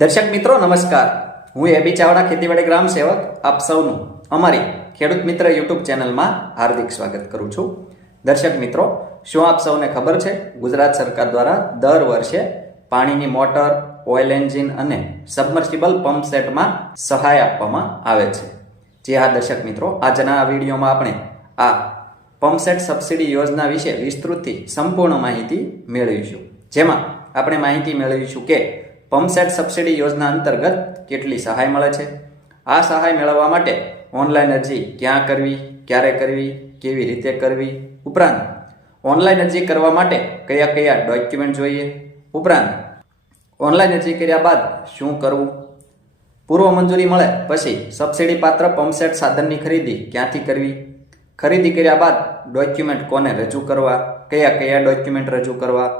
દર્શક મિત્રો નમસ્કાર, હું એબી ચાવડા ખેતીવાડી ગ્રામ સેવક આપ સૌનું અમારી ખેડૂત મિત્ર યુટ્યુબ ચેનલમાં હાર્દિક સ્વાગત કરું છું। દર્શક મિત્રો, શું આપ સૌને ખબર છે ગુજરાત સરકાર દ્વારા દર વર્ષે પાણીની મોટર, ઓઇલ એન્જિન અને સબમર્સિબલ પંપ સેટમાં સહાય આપવામાં આવે છે। જી હા દર્શક મિત્રો, આજના આ વિડીયોમાં આપણે આ પંપ સેટ સબસિડી યોજના વિશે વિસ્તૃતથી સંપૂર્ણ માહિતી મેળવીશું, જેમાં આપણે માહિતી મેળવીશું કે પંપ સેટ સબસિડી યોજના અંતર્ગત કેટલી સહાય મળે છે, આ સહાય મેળવવા માટે ઓનલાઈન અરજી ક્યાં કરવી, ક્યારે કરવી, કેવી રીતે કરવી, ઉપરાંત ઓનલાઈન અરજી કરવા માટે કયા કયા ડોક્યુમેન્ટ જોઈએ, ઉપરાંત ઓનલાઈન અરજી કર્યા બાદ શું કરવું, પૂર્વ મંજૂરી મળે પછી સબસિડી પાત્ર પંપ સેટ સાધનની ખરીદી ક્યાંથી કરવી, ખરીદી કર્યા બાદ ડોક્યુમેન્ટ કોને રજૂ કરવા, કયા કયા ડોક્યુમેન્ટ રજૂ કરવા,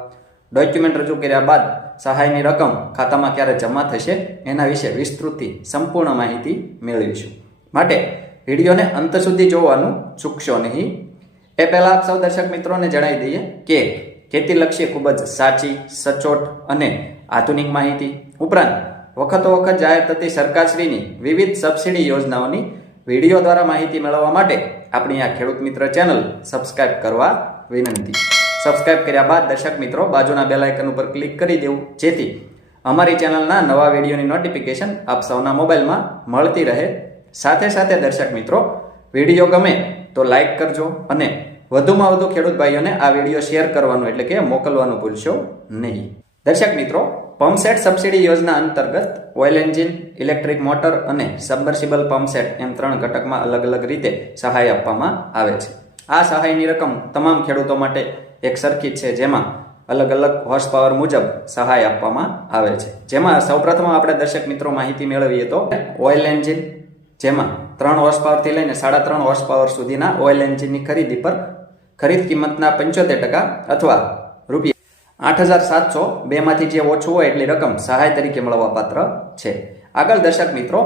ડોક્યુમેન્ટ રજૂ કર્યા બાદ સહાયની રકમ ખાતામાં ક્યારે જમા થશે એના વિશે વિસ્તૃતથી સંપૂર્ણ માહિતી મેળવીશું। માટે વિડીયોને અંત સુધી જોવાનું ચૂકશો નહીં। એ પહેલાં આપ સૌ દર્શક મિત્રોને જણાવી દઈએ કે ખેતીલક્ષી ખૂબ જ સાચી, સચોટ અને આધુનિક માહિતી, ઉપરાંત વખતો વખત જાહેર થતી સરકારશ્રીની વિવિધ સબસિડી યોજનાઓની વિડીયો દ્વારા માહિતી મેળવવા માટે આપણી આ ખેડૂત મિત્ર ચેનલ સબસ્ક્રાઇબ કરવા વિનંતી। સબસ્ક્રાઇબ કર્યા બાદ દર્શક મિત્રો બાજુના બેલ આઇકન ઉપર ક્લિક કરી દેવું, જેથી અમારી ચેનલના નવા વિડીયોની નોટિફિકેશન આપ સૌના મોબાઈલમાં મળતી રહે। સાથે સાથે દર્શક મિત્રો, વિડીયો ગમે તો લાઇક કરજો અને વધુમાં વધુ ખેડૂત ભાઈઓને આ વિડીયો શેર કરવાનું એટલે કે મોકલવાનું ભૂલશો નહીં। દર્શક મિત્રો, પંપ સેટ સબસિડી યોજના અંતર્ગત ઓઇલ એન્જિન, ઇલેક્ટ્રિક મોટર અને સબમર્સિબલ પંપ સેટ એમ 3 ઘટકમાં અલગ અલગ રીતે સહાય આપવામાં આવે છે। આ સહાયની રકમ તમામ ખેડૂતો માટે એક સરખી છે, જેમાં અલગ અલગ હોર્સ પાવર મુજબ સહાય આપવામાં આવે છે। જેમાં સૌપ્રથમ આપણે દર્શક મિત્રો માહિતી મેળવીએ તો ઓઇલ એન્જિન, જેમાં 3 હોર્સ પાવરથી લઈને 3.5 હોર્સ પાવર સુધીના ઓઇલ એન્જિનની ખરીદી પર ખરીદ કિંમતના 75% અથવા રૂપિયા 8,700 બેમાંથી જે ઓછું હોય એટલી રકમ સહાય તરીકે મળવા પાત્ર છે। આગળ દર્શક મિત્રો,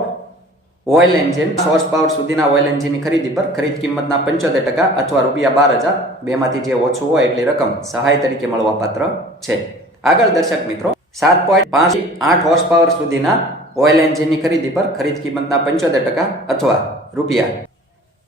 ઓઇલ એન્જિન હોર્સ પાવર સુધીના ઓઇલ એન્જિનની ખરીદી પર ખરીદ કિંમતના 75% અથવા રૂપિયા 12,000 બેમાંથી જે ઓછું હોય એટલી રકમ સહાય તરીકે મળવા પાત્ર છે। આગળ દર્શક મિત્રો, 7.58 હોર્સ પાવર સુધીના ઓઇલ એન્જિનની ખરીદી પર ખરીદ કિંમતના 75% અથવા રૂપિયા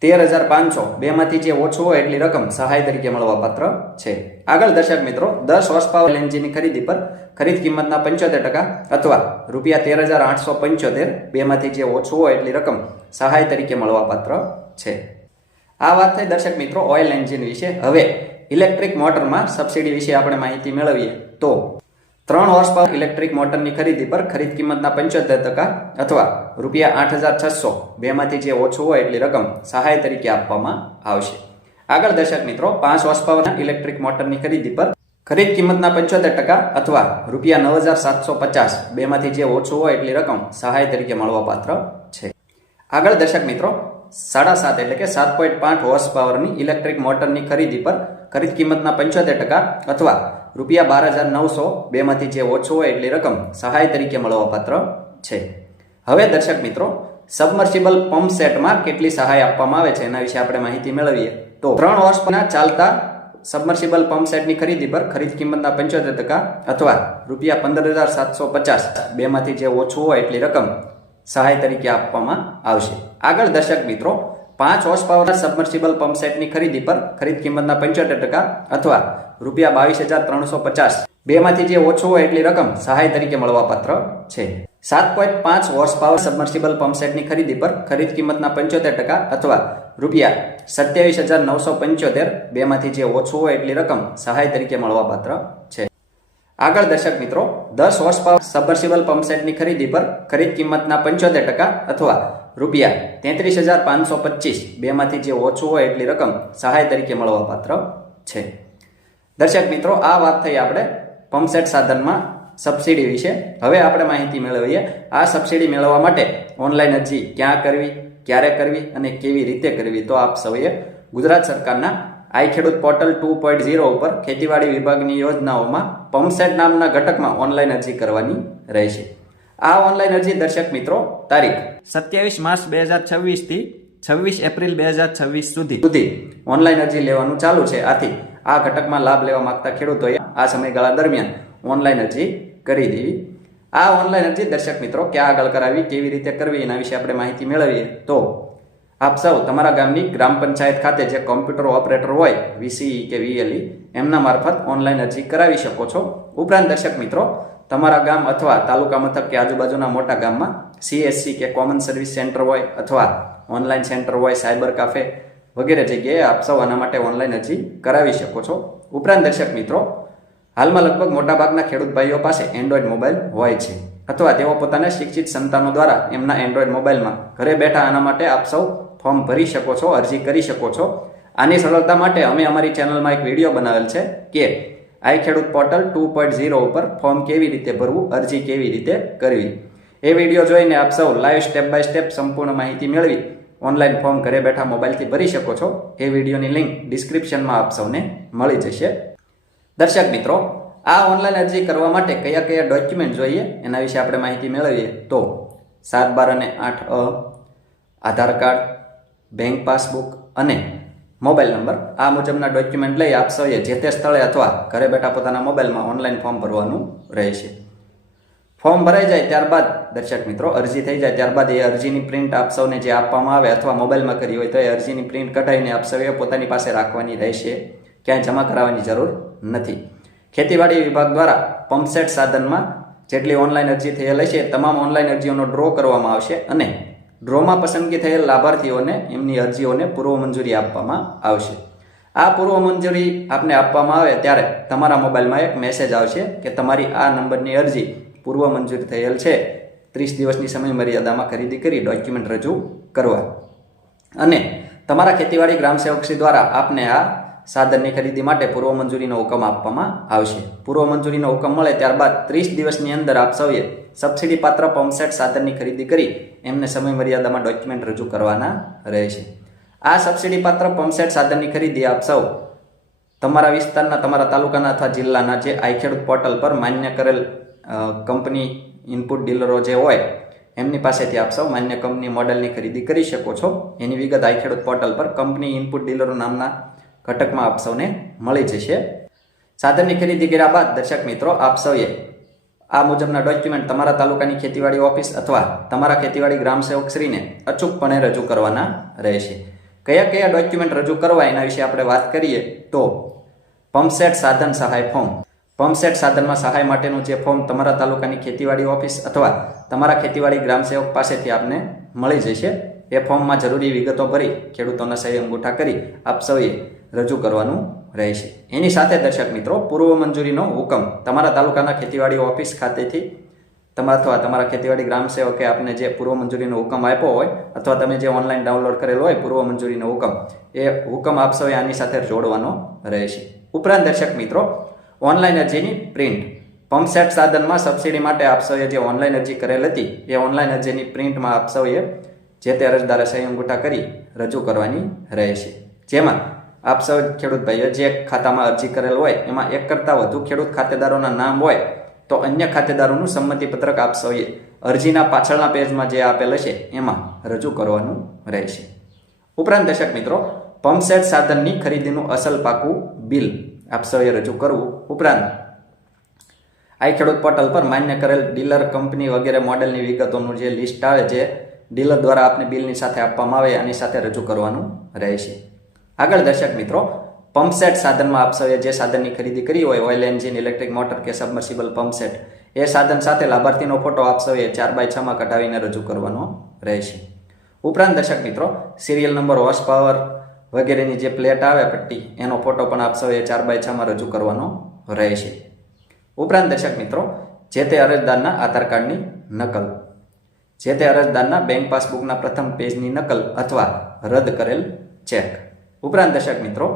13,500 બેમાંથી જે ઓછું હોય એટલી રકમ સહાય તરીકે મળવા પાત્ર છે। આગળ દર્શક મિત્રો, 10 હોર્સ પાવર એન્જિનની ખરીદી પર ખરીદ કિંમતના 75% અથવા રૂપિયા 13,875 બેમાંથી જે ઓછું હોય એટલી રકમ સહાય તરીકે મળવા પાત્ર છે। આ વાત થઈ દર્શક મિત્રો ઓઇલ એન્જિન વિશે। હવે ઇલેક્ટ્રિક મોટરમાં સબસિડી વિશે આપણે માહિતી મેળવીએ તો 3 હોર્સ પાવર ઇલેક્ટ્રિક મોટરની ખરીદી પર ખરીદ કિંમતના 75% અથવા રૂપિયા 8,600 બેમાંથી જે ઓછું હોય એટલી રકમ સહાય તરીકે આપવામાં આવશે। આગળ દર્શક મિત્રો, 5 હોર્સ પાવર ઇલેક્ટ્રિક મોટરની ખરીદી પર ખરીદ કિંમતના 75% અથવા રૂપિયા 9,750 બેમાંથી જે ઓછું હોય એટલી રકમ સહાય તરીકે મળવા પાત્ર છે। આગળ દર્શક મિત્રો, 7.5 એટલે કે 7.5 હોર્સ પાવરની ઇલેક્ટ્રિક મોટરની ખરીદી પર ખરીદ કિંમતના 75% અથવા રૂપિયા 12,900 બેમાંથી જે ઓછું હોય એટલી રકમ સહાય તરીકે મળવા પાત્ર છે। હવે દર્શક મિત્રો, સબમર્સિબલ પંપ સેટમાં કેટલી સહાય આપવામાં આવે છે એના વિશે આપણે માહિતી મેળવીએ તો 3 હોર્સ પાવરના ચાલતા સબમર્સિબલ પંપ સેટની ખરીદી પર ખરીદ કિંમતના 75% અથવા રૂપિયા 15,750 બેમાંથી જે ઓછું હોય એટલી રકમ સહાય તરીકે આપવામાં આવશે। આગળ દર્શક મિત્રો, 5 હોર્સ પાવરના સબમર્સિબલ પંપ સેટની ખરીદી પર ખરીદ કિંમતના 75% અથવા રૂપિયા 22,350 બેમાંથી જે ઓછું હોય એટલી રકમ સહાય તરીકે મળવા પાત્ર છે। 7.5 હોર્સ પાવર સબમર્સિબલ પંપ સેટની ખરીદી પર ખરીદ કિંમતના 75% અથવા રૂપિયા 27,975 બેમાંથી જે ઓછું હોય એટલી રકમ સહાય તરીકે મળવા પાત્ર છે। આગળ દર્શક મિત્રો, 10 હોર્સ પાવર સબમર્સિબલ પંપ સેટની ખરીદી પર ખરીદ કિંમતના 75% અથવા રૂપિયા 33,525 બેમાંથી જે ઓછું હોય એટલી રકમ સહાય તરીકે મળવા પાત્ર છે। દર્શક મિત્રો, આ વાત થઈ આપણે પંપ સેટ સાધનમાં સબસિડી વિશે। હવે આપણે માહિતી મેળવીએ આ સબસિડી મેળવવા માટે ઓનલાઈન અરજી ક્યાં કરવી, ક્યારે કરવી અને કેવી રીતે કરવી। તો આપ સૌએ ગુજરાત સરકારના આઈ ખેડૂત પોર્ટલ 2.0 ઉપર ખેતીવાડી વિભાગની યોજનાઓમાં પંપ સેટ નામના ઘટકમાં ઓનલાઈન અરજી કરવાની રહેશે। આ ઓનલાઈન અરજી દર્શક મિત્રો તારીખ 27 માર્ચ 2026 થી 26 એપ્રિલ 2026 સુધી ઓનલાઈન અરજી લેવાનું ચાલુ છે। આથી આ ઘટકમાં લાભ લેવા માંગતા ખેડૂતોએ આ સમયગાળા દરમિયાન ઓનલાઈન અરજી કરી દેવી। આ ઓનલાઈન અરજી દર્શક મિત્રો ક્યાં આગળ કરાવી, કેવી રીતે કરવી એના વિશે આપણે માહિતી મેળવીએ તો આપ સૌ તમારા ગામની ગ્રામ પંચાયત ખાતે જે કોમ્પ્યુટર ઓપરેટર હોય વીસીઈ કે વીએલઈ એમના મારફત ઓનલાઈન અરજી કરાવી શકો છો. ઉપરાંત દર્શક મિત્રો તમારા ગામ અથવા તાલુકા મથક કે આજુબાજુના મોટા ગામમાં સીએસસી કે કોમન સર્વિસ સેન્ટર હોય અથવા ઓનલાઈન સેન્ટર હોય, સાયબર કાફે વગેરે જગ્યાએ આપ સૌ આના માટે ઓનલાઈન અરજી કરાવી શકો છો. ઉપરાંત દર્શક મિત્રો હાલમાં લગભગ મોટાભાગના ખેડૂત ભાઈઓ પાસે એન્ડ્રોઈડ મોબાઈલ હોય છે અથવા તેઓ પોતાના શિક્ષિત સંતાનો દ્વારા એમના એન્ડ્રોઈડ મોબાઈલમાં ઘરે બેઠા આના માટે આપ સૌ ફોર્મ ભરી શકો છો, અરજી કરી શકો છો. આની સરળતા માટે અમે અમારી ચેનલમાં એક વિડીયો બનાવેલ છે કે આઈ ખેડૂત પોર્ટલ 2.0 ઉપર ફોર્મ કેવી રીતે ભરવું, અરજી કેવી રીતે કરવી. એ વિડીયો જોઈને આપ સૌ લાઈવ સ્ટેપ બાય સ્ટેપ સંપૂર્ણ માહિતી મેળવી ઓનલાઈન ફોર્મ ઘરે બેઠા મોબાઈલથી ભરી શકો છો. એ વિડીયોની લિંક ડિસ્ક્રિપ્શનમાં આપ સૌને મળી જશે. દર્શક મિત્રો આ ઓનલાઈન અરજી કરવા માટે કયા કયા ડોક્યુમેન્ટ જોઈએ એના વિશે આપણે માહિતી મેળવીએ તો 7, 12 અને 8 આધાર કાર્ડ, બેંક પાસબુક અને મોબાઈલ નંબર આ મુજબના ડોક્યુમેન્ટ લઈ આપ સૌએ જે તે સ્થળે અથવા ઘરે બેઠા પોતાના મોબાઈલમાં ઓનલાઈન ફોર્મ ભરવાનું રહેશે. ફોર્મ ભરાઈ જાય ત્યારબાદ દર્શક મિત્રો અરજી થઈ જાય ત્યારબાદ એ અરજીની પ્રિન્ટ આપ સૌને જે આપવામાં આવે અથવા મોબાઈલમાં કરી હોય તો એ અરજીની પ્રિન્ટ કઢાવીને આપ સૌએ પોતાની પાસે રાખવાની રહેશે, ક્યાંય જમા કરાવવાની જરૂર નથી. ખેતીવાડી વિભાગ દ્વારા પંપસેટ સાધનમાં જેટલી ઓનલાઈન અરજી થયેલ હશે તમામ ઓનલાઈન અરજીઓનો ડ્રો કરવામાં આવશે અને ડ્રોમાં પસંદગી થયેલ લાભાર્થીઓને એમની અરજીઓને પૂર્વ મંજૂરી આપવામાં આવશે. આ પૂર્વ મંજૂરી આપને આપવામાં આવે ત્યારે તમારા મોબાઈલમાં એક મેસેજ આવશે કે તમારી આ નંબરની અરજી પૂર્વ મંજૂર થયેલ છે, 30 દિવસની સમય મર્યાદામાં ખરીદી કરી ડોક્યુમેન્ટ રજૂ કરવા. અને તમારા ખેતીવાડી ગ્રામ સેવકશ્રી દ્વારા આપને આ સાધનની ખરીદી માટે પૂર્વ મંજૂરીનો હુકમ આપવામાં આવશે. પૂર્વ મંજૂરીનો હુકમ મળે ત્યારબાદ 30 દિવસની અંદર આપ સૌએ સબસિડી પાત્ર પંપસેટ સાધનની ખરીદી કરી એમને સમય મર્યાદામાં ડોક્યુમેન્ટ રજૂ કરવાના રહેશે. આ સબસિડી પાત્ર પંપસેટ સાધનની ખરીદી આપ સૌ તમારા વિસ્તારના, તમારા તાલુકાના અથવા જિલ્લાના જે આઈ ખેડૂત પોર્ટલ પર માન્ય કરેલ કંપની ઇનપુટ ડીલરો જે હોય એમની પાસેથી આપ સૌ માન્ય કંપની મોડેલની ખરીદી કરી શકો છો. એની વિગત આઈ ખેડૂત પોર્ટલ પર કંપની ઇનપુટ ડીલરો નામના ઘટકમાં આપ સૌને મળી જશે. સાધનની ખરીદી કર્યા બાદ દર્શક મિત્રો આપ સૌએ આ મુજબના ડોક્યુમેન્ટ તમારા તાલુકાની ખેતીવાડી ઓફિસ અથવા તમારા ખેતીવાડી ગ્રામ સેવકશ્રીને અચૂકપણે રજૂ કરવાના રહેશે. કયા કયા ડોક્યુમેન્ટ રજૂ કરવા એના વિશે આપણે વાત કરીએ તો પંપસેટ સાધન સહાય ફોર્મ. પંપસેટ સાધનમાં સહાય માટેનું જે ફોર્મ તમારા તાલુકાની ખેતીવાડી ઓફિસ અથવા તમારા ખેતીવાડી ગ્રામ સેવક પાસેથી આપને મળી જશે. એ ફોર્મમાં જરૂરી વિગતો ભરી ખેડૂતોના સહી અંગૂઠા કરી આપ સૌએ રજૂ કરવાનું રહેશે. એની સાથે દર્શક મિત્રો પૂર્વ મંજૂરીનો હુકમ તમારા તાલુકાના ખેતીવાડી ઓફિસ ખાતેથી અથવા તમારા ખેતીવાડી ગ્રામ સેવકે આપને જે પૂર્વ મંજૂરીનો હુકમ આપ્યો હોય અથવા તમે જે ઓનલાઈન ડાઉનલોડ કરેલો હોય પૂર્વ મંજૂરીનો હુકમ, એ હુકમ આપ સૌએ આની સાથે જોડવાનો રહેશે. ઉપરાંત દર્શક મિત્રો ઓનલાઈન અરજીની પ્રિન્ટ. પંપસેટ સાધનમાં સબસિડી માટે આપ સૌએ જે ઓનલાઈન અરજી કરેલ હતી એ ઓનલાઈન અરજીની પ્રિન્ટમાં આપ સૌએ જે તે અરજદારે સહી અંગૂઠા કરી રજૂ કરવાની રહેશે. જેમાં આપ સૌ ખેડૂત ભાઈઓ જે ખાતામાં અરજી કરેલ હોય એમાં એક કરતાં વધુ ખેડૂત ખાતેદારોના નામ હોય તો અન્ય ખાતેદારોનું સંમતિપત્રક આપ સૌએ અરજીના પાછળના પેજમાં જે આપેલ હશે એમાં રજૂ કરવાનું રહેશે. ઉપરાંત દર્શક મિત્રો પંપસેટ સાધનની ખરીદીનું અસલ પાકું બિલ આપ સૌએ રજૂ કરવું. ઉપરાંત આઈ ખેડૂત પોર્ટલ પર માન્ય કરેલ ડીલર, કંપની વગેરે મોડેલની વિગતોનું જે લિસ્ટ આવે જે ડીલર દ્વારા આપને બિલની સાથે આપવામાં આવે આની સાથે રજૂ કરવાનું રહેશે. આગળ દર્શક મિત્રો પંપસેટ સાધનમાં આપ સૌએ જે સાધનની ખરીદી કરી હોય ઓઇલ એન્જિન, ઇલેક્ટ્રિક મોટર કે સબમર્સિબલ પંપસેટ, એ સાધન સાથે લાભાર્થીનો ફોટો આપ સૌએ 4x6 કઢાવીને રજૂ કરવાનો રહેશે. ઉપરાંત દર્શક મિત્રો સિરિયલ નંબર, હોર્સ પાવર વગેરેની જે પ્લેટ આવે પટ્ટી એનો ફોટો પણ આપ સૌએ 4x6 રજૂ કરવાનો રહેશે. ઉપરાંત દર્શક મિત્રો જે તે અરજદારના આધાર કાર્ડની નકલ, જે તે અરજદારના બેંક પાસબુકના પ્રથમ પેજની નકલ અથવા રદ કરેલ ચેક. ઉપરાંત દર્શક મિત્રો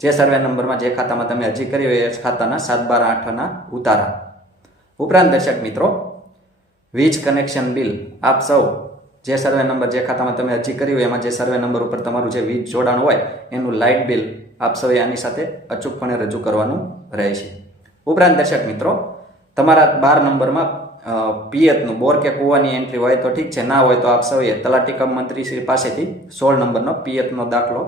જે સર્વે નંબરમાં જે ખાતામાં તમે અરજી કરી હોય એ ખાતાના 7, 12, 8 ઉતારા. ઉપરાંત દર્શક મિત્રો વીજ કનેક્શન બિલ. આપ સૌ જે સર્વે નંબર જે ખાતામાં તમે અરજી કરી હોય એમાં જે સર્વે નંબર ઉપર તમારું જે વીજ જોડાણ હોય એનું લાઇટ બિલ આપ સૌએ આની સાથે અચૂકપણે રજૂ કરવાનું રહેશે. ઉપરાંત દર્શક મિત્રો તમારા 12 નંબરમાં પિયતનું બોર કે કૂવાની એન્ટ્રી હોય તો ઠીક છે, ના હોય તો આપ સૌએ તલાટી કમ મંત્રીશ્રી પાસેથી 16 નંબરનો પિયતનો દાખલો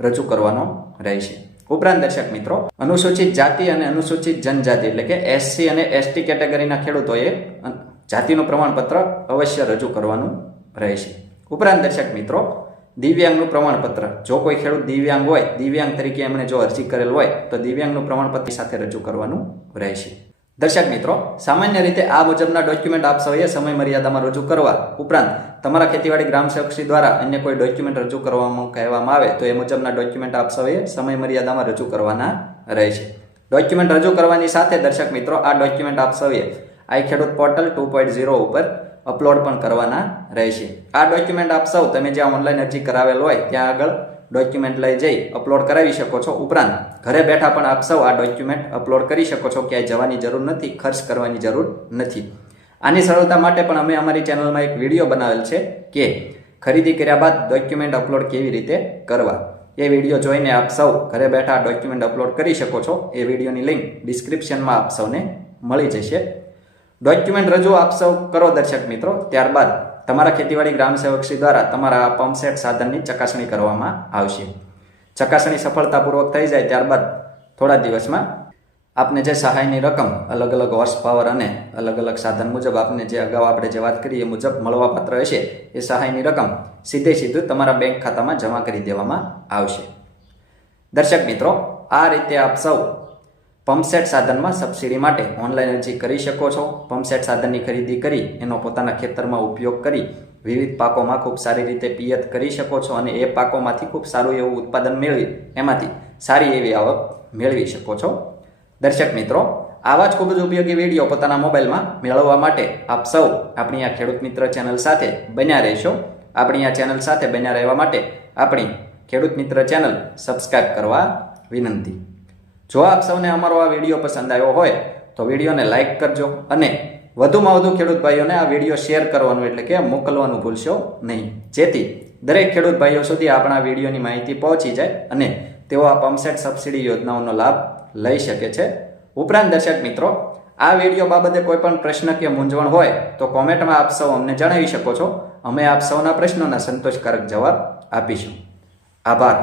રજૂ કરવાનો રહેશે. ઉપરાંત દર્શક મિત્રો અનુસૂચિત જાતિ અને અનુસૂચિત જનજાતિ એટલે કે એસસી અને એસટી કેટેગરીના ખેડૂતોએ જાતિનું પ્રમાણપત્ર અવશ્ય રજૂ કરવાનું રહેશે. ઉપરાંત દર્શક મિત્રો, દિવ્યાંગનું પ્રમાણપત્ર, જો કોઈ ખેડૂત દિવ્યાંગ હોય, દિવ્યાંગ તરીકે એમણે જો અરજી કરેલ હોય તો દિવ્યાંગનું પ્રમાણપત્ર સાથે રજૂ કરવાનું રહેશે. દર્શક મિત્રો, સામાન્ય રીતે આ મુજબના ડોક્યુમેન્ટ આપ સૌએ સમય મર્યાદામાં રજૂ કરવા ઉપરાંત તમારા ખેતીવાડી ગ્રામ સેવકશ્રી દ્વારા અન્ય કોઈ ડોક્યુમેન્ટ રજૂ કરવામાં કહેવામાં આવે તો એ મુજબના ડોક્યુમેન્ટ આપ સૌએ સમય મર્યાદામાં રજૂ કરવાના રહેશે. ડોક્યુમેન્ટ રજૂ કરવાની સાથે દર્શક મિત્રો, આ ડોક્યુમેન્ટ આપ સૌએ આઈ ખેડૂત પોર્ટલ 2.0 ઉપર અપલોડ પણ કરવાના રહેશે. આ ડોક્યુમેન્ટ આપ સૌ તમે જ્યાં ઓનલાઈન અરજી કરાવેલ હોય ત્યાં આગળ ડોક્યુમેન્ટ લઈ જઈ અપલોડ કરાવી શકો છો. ઉપરાંત ઘરે બેઠા પણ આપ સૌ આ ડોક્યુમેન્ટ અપલોડ કરી શકો છો. ક્યાંય જવાની જરૂર નથી, ખર્ચ કરવાની જરૂર નથી. આની સરળતા માટે પણ અમે અમારી ચેનલમાં એક વિડીયો બનાવેલ છે કે ખરીદી કર્યા બાદ ડોક્યુમેન્ટ અપલોડ કેવી રીતે કરવા. એ વિડીયો જોઈને આપ સૌ ઘરે બેઠા ડોક્યુમેન્ટ અપલોડ કરી શકો છો. એ વિડીયોની લિંક ડિસ્ક્રિપ્શનમાં આપ સૌને મળી જશે. ડોક્યુમેન્ટ રજૂ આપ સૌ કરો દર્શક મિત્રો, ત્યારબાદ તમારા ખેતીવાડી ગ્રામ સેવકશ્રી દ્વારા તમારા આ પંપસેટ સાધનની ચકાસણી કરવામાં આવશે. ચકાસણી સફળતાપૂર્વક થઈ જાય ત્યારબાદ થોડા દિવસમાં આપને જે સહાયની રકમ અલગ અલગ હોર્સ પાવર અને અલગ અલગ સાધન મુજબ આપને જે અગાઉ આપણે જે વાત કરી એ મુજબ મળવાપાત્ર હશે, એ સહાયની રકમ સીધું તમારા બેંક ખાતામાં જમા કરી દેવામાં આવશે. દર્શક મિત્રો, આ રીતે આપ સૌ પંપસેટ સાધનમાં સબસિડી માટે ઓનલાઈન અરજી કરી શકો છો. પંપસેટ સાધનની ખરીદી કરી એનો પોતાના ખેતરમાં ઉપયોગ કરી વિવિધ પાકોમાં ખૂબ સારી રીતે પિયત કરી શકો છો અને એ પાકોમાંથી ખૂબ સારું એવું ઉત્પાદન મેળવી એમાંથી સારી એવી આવક મેળવી શકો છો. દર્શક મિત્રો, આવા જ ખૂબ જ ઉપયોગી વિડીયો પોતાના મોબાઈલમાં મેળવવા માટે આપ સૌ આપણી આ ખેડૂત મિત્ર ચેનલ સાથે બન્યા રહેશો. આપણી આ ચેનલ સાથે બન્યા રહેવા માટે આપણી ખેડૂત મિત્ર ચેનલ સબસ્ક્રાઈબ કરવા વિનંતી. જો આપ સૌને અમારો આ વિડીયો પસંદ આવ્યો હોય તો વિડીયોને લાઇક કરજો અને વધુમાં વધુ ખેડૂત ભાઈઓને આ વિડીયો શેર કરવાનું એટલે કે મોકલવાનું ભૂલશો નહીં, જેથી દરેક ખેડૂત ભાઈઓ સુધી આપણા વિડીયોની માહિતી પહોંચી જાય અને તેઓ આ પંપસેટ સબસિડી યોજનાઓનો લાભ લઈ શકે છે. ઉપરાંત દર્શક મિત્રો, આ વિડીયો બાબતે કોઈ પણ પ્રશ્ન કે મૂંઝવણ હોય તો કોમેન્ટમાં આપ સૌ અમને જણાવી શકો છો. અમે આપ સૌના પ્રશ્નોના સંતોષકારક જવાબ આપીશું. આભાર.